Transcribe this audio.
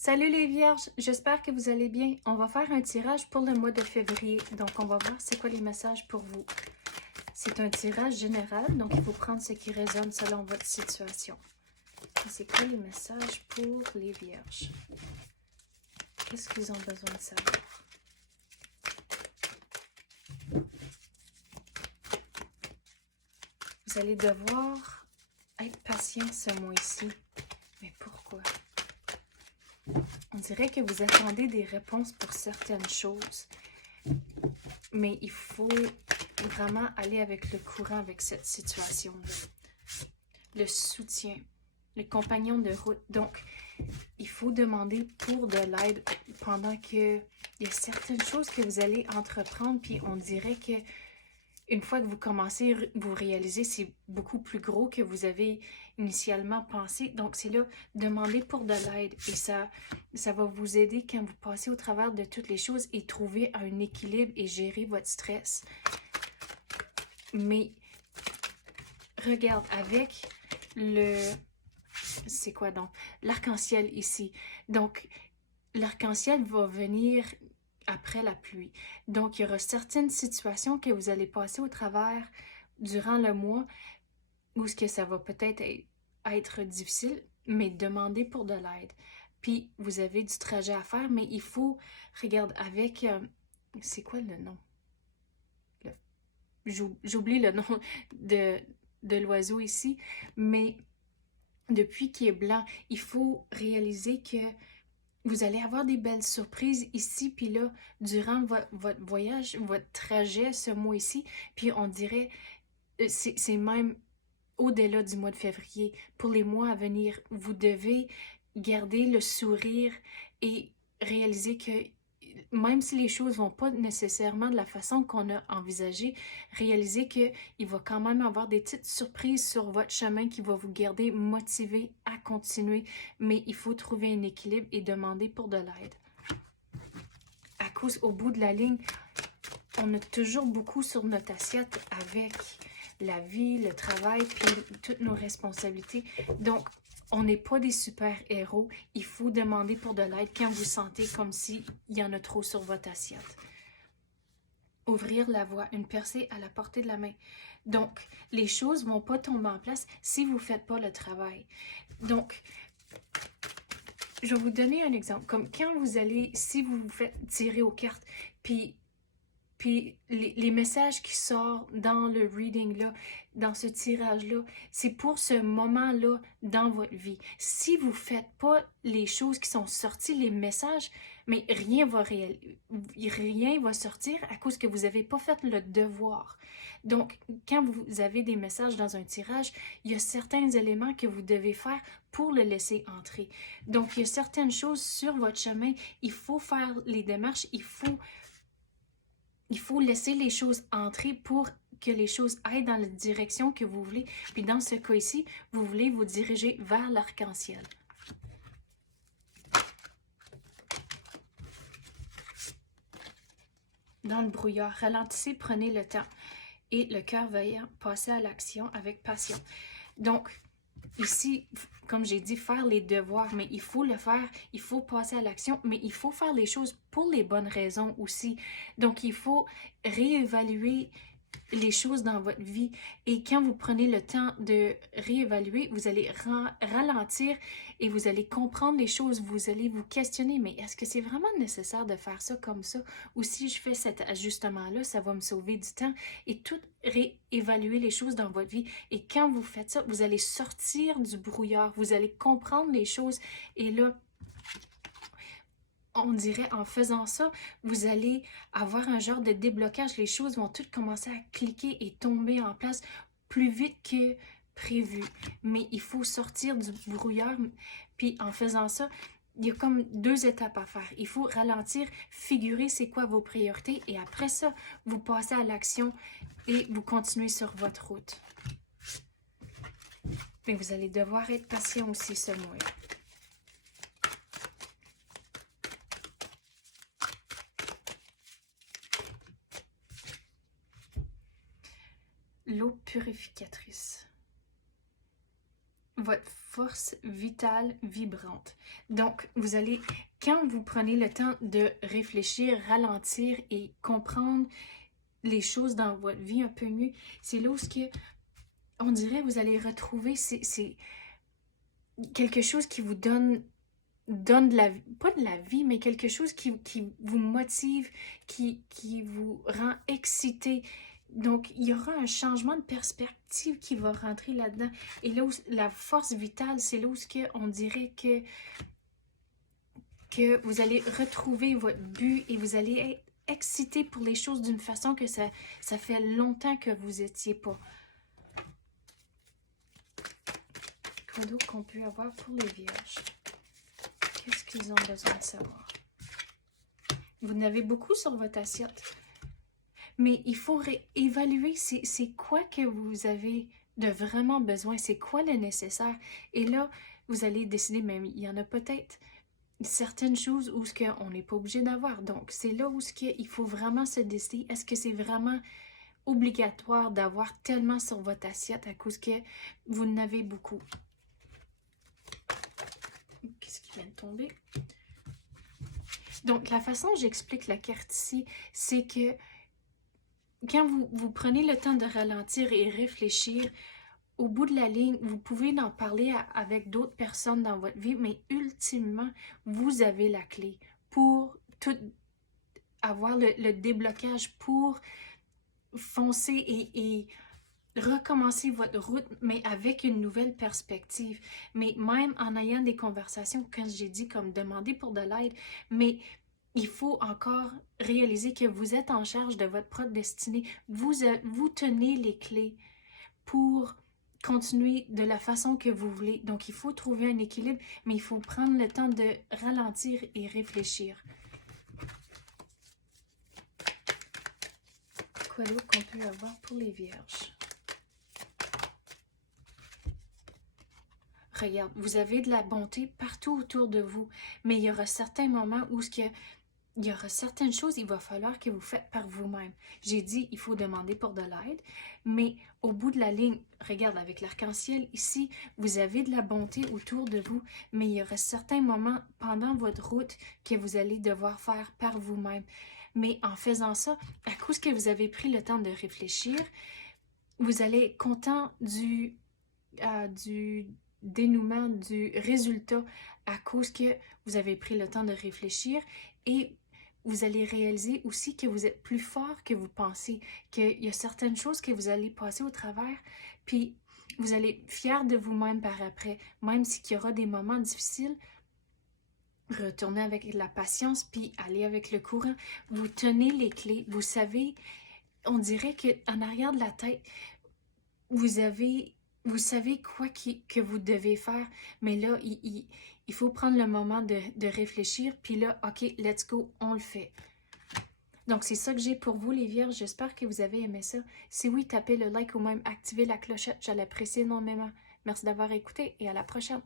Salut les vierges, j'espère que vous allez bien. On va faire un tirage pour le mois de février, donc on va voir c'est quoi les messages pour vous. C'est un tirage général, donc il faut prendre ce qui résonne selon votre situation. C'est quoi les messages pour les vierges? Qu'est-ce qu'ils ont besoin de savoir? Vous allez devoir être patient ce mois-ci. Mais pourquoi? On dirait que vous attendez des réponses pour certaines choses. Mais il faut vraiment aller avec le courant avec cette situation-là. Le soutien, le compagnon de route. Donc, il faut demander pour de l'aide pendant que il y a certaines choses que vous allez entreprendre, puis on dirait que une fois que vous commencez, vous réalisez c'est beaucoup plus gros que vous avez initialement pensé. Donc, c'est là, demander pour de l'aide. Et ça va vous aider quand vous passez au travers de toutes les choses et trouver un équilibre et gérer votre stress. Mais, regarde, avec le... C'est quoi donc? L'arc-en-ciel ici. Donc, l'arc-en-ciel va venir après la pluie. Donc, il y aura certaines situations que vous allez passer au travers durant le mois où ce que ça va peut-être être difficile, mais demandez pour de l'aide. Puis, vous avez du trajet à faire, mais il faut, regarde, avec... c'est quoi le nom? J'oublie le nom de l'oiseau ici, mais depuis qu'il est blanc, il faut réaliser que vous allez avoir des belles surprises ici, puis là, durant votre voyage, votre trajet ce mois-ci, puis on dirait, c'est même au-delà du mois de février. Pour les mois à venir, vous devez garder le sourire et réaliser que même si les choses vont pas nécessairement de la façon qu'on a envisagé, réalisez qu'il va quand même avoir des petites surprises sur votre chemin qui va vous garder motivé à continuer. Mais il faut trouver un équilibre et demander pour de l'aide. À cause, au bout de la ligne, on a toujours beaucoup sur notre assiette avec la vie, le travail, puis toutes nos responsabilités. Donc, on n'est pas des super-héros. Il faut demander pour de l'aide quand vous sentez comme s'il y en a trop sur votre assiette. Ouvrir la voie, une percée à la portée de la main. Donc, les choses ne vont pas tomber en place si vous ne faites pas le travail. Donc, je vais vous donner un exemple. Comme quand vous allez, si vous vous faites tirer aux cartes, puis les messages qui sortent dans le reading-là, dans ce tirage-là, c'est pour ce moment-là dans votre vie. Si vous ne faites pas les choses qui sont sorties, les messages, mais rien va sortir à cause que vous n'avez pas fait le devoir. Donc, quand vous avez des messages dans un tirage, il y a certains éléments que vous devez faire pour le laisser entrer. Donc, il y a certaines choses sur votre chemin, il faut faire les démarches, il faut laisser les choses entrer pour que les choses aillent dans la direction que vous voulez. Puis dans ce cas ici, vous voulez vous diriger vers l'arc-en-ciel. Dans le brouillard, ralentissez, prenez le temps. Et le cœur vaillant, passez à l'action avec passion. Donc, ici, comme j'ai dit, faire les devoirs, mais il faut le faire, il faut passer à l'action, mais il faut faire les choses pour les bonnes raisons aussi. Donc, il faut réévaluer les choses dans votre vie. Et quand vous prenez le temps de réévaluer, vous allez ralentir et vous allez comprendre les choses. Vous allez vous questionner, mais est-ce que c'est vraiment nécessaire de faire ça comme ça? Ou si je fais cet ajustement-là, ça va me sauver du temps. Et tout réévaluer les choses dans votre vie. Et quand vous faites ça, vous allez sortir du brouillard. Vous allez comprendre les choses. Et là, on dirait en faisant ça, vous allez avoir un genre de déblocage. Les choses vont toutes commencer à cliquer et tomber en place plus vite que prévu. Mais il faut sortir du brouillard. Puis en faisant ça, il y a comme 2 étapes à faire. Il faut ralentir, figurer c'est quoi vos priorités et après ça, vous passez à l'action et vous continuez sur votre route. Mais vous allez devoir être patient aussi ce mois. L'eau purificatrice. votre force vitale vibrante. Donc, vous allez, quand vous prenez le temps de réfléchir, ralentir et comprendre les choses dans votre vie un peu mieux, c'est là où on dirait vous allez retrouver, c'est quelque chose qui vous donne de la vie, pas de la vie, mais quelque chose qui vous motive, qui vous rend excité. Donc, il y aura un changement de perspective qui va rentrer là-dedans. Et là où la force vitale, c'est là où on dirait que vous allez retrouver votre but et vous allez être excité pour les choses d'une façon que ça fait longtemps que vous n'étiez pas. Quoi d'autre qu'on peut avoir pour les vierges? Qu'est-ce qu'ils ont besoin de savoir? Vous en avez beaucoup sur votre assiette. Mais il faut évaluer c'est quoi que vous avez de vraiment besoin, c'est quoi le nécessaire. Et là, vous allez décider, même il y en a peut-être certaines choses où on n'est pas obligé d'avoir. Donc, c'est là où il faut vraiment se décider, est-ce que c'est vraiment obligatoire d'avoir tellement sur votre assiette à cause que vous en avez beaucoup. Qu'est-ce qui vient de tomber? Donc, la façon dont j'explique la carte ici, c'est que quand vous prenez le temps de ralentir et réfléchir, au bout de la ligne, vous pouvez en parler avec d'autres personnes dans votre vie, mais ultimement, vous avez la clé pour avoir le déblocage, pour foncer et recommencer votre route, mais avec une nouvelle perspective. Mais même en ayant des conversations, quand j'ai dit comme demander pour de l'aide, mais il faut encore réaliser que vous êtes en charge de votre propre destinée. Vous tenez les clés pour continuer de la façon que vous voulez. Donc, il faut trouver un équilibre, mais il faut prendre le temps de ralentir et réfléchir. Quoi d'autre qu'on peut avoir pour les vierges? Regarde, vous avez de la bonté partout autour de vous, mais il y aura certains moments où il y aura certaines choses, il va falloir que vous faites par vous-même. J'ai dit, il faut demander pour de l'aide, mais au bout de la ligne, regarde, avec l'arc-en-ciel, ici, vous avez de la bonté autour de vous, mais il y aura certains moments pendant votre route que vous allez devoir faire par vous-même. Mais en faisant ça, à cause que vous avez pris le temps de réfléchir, vous allez être content du dénouement, du résultat à cause que vous avez pris le temps de réfléchir et vous allez réaliser aussi que vous êtes plus fort que vous pensez, qu'il y a certaines choses que vous allez passer au travers, puis vous allez être fier de vous-même par après, même s'il y aura des moments difficiles. Retournez avec la patience, puis allez avec le courant. Vous tenez les clés, vous savez, on dirait qu'en arrière de la tête, vous savez quoi que vous devez faire, mais là, il faut prendre le moment de réfléchir, puis là, OK, let's go, on le fait. Donc, c'est ça que j'ai pour vous, les vierges. J'espère que vous avez aimé ça. Si oui, tapez le like ou même activez la clochette. Je l'apprécie énormément. Merci d'avoir écouté et à la prochaine.